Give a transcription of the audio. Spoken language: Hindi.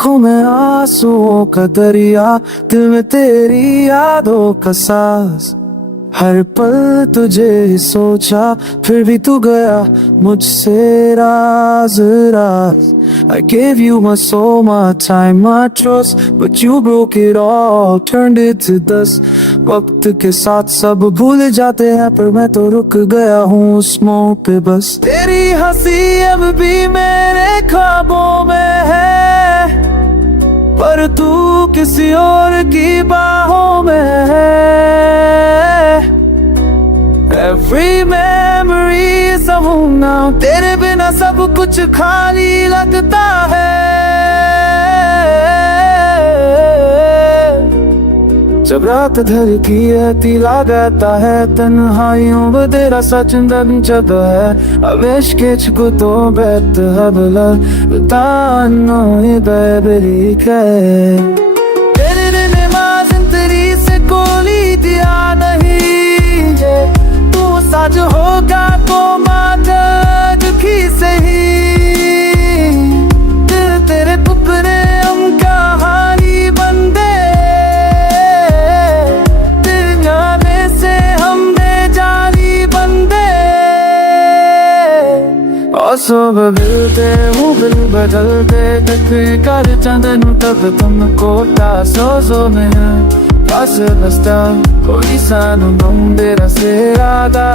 आंखों में आंसुओं का दरिया, दिल में तेरी यादों का साज। हर पल तुझे सोचा, फिर भी तू गया मुझसे राज राज। I gave you my soul, my time, my trust, but you broke it all, turned it to dust. वक्त के साथ सब भूल जाते हैं, पर मैं तो रुक गया हूँ उस मोड़ पे बस। तेरी हंसी अब भी मेरे ख्वाबों में है, पर तू किसी और की बाहों में है। Every memory is a home now, तेरे बिना सब कुछ खाली लगता है। जब रात ढलती है तिला गाता है, तन्हाइयों में तेरा सच चंदन जब है। अब इश्क को तो बेत हबला बतानो ये बेबरी के तेरे नमाज तेरी से कोली दिया नहीं है। तू सच होगा तो माता दुखी सही, दिल तेरे टुकड़े हम कहानी बंदे, सब मिलते हूँ बिल बदलते तक कर चंदन तब तुमको तासों में है। पास बसता कोई सा नुम तेरा से राधा।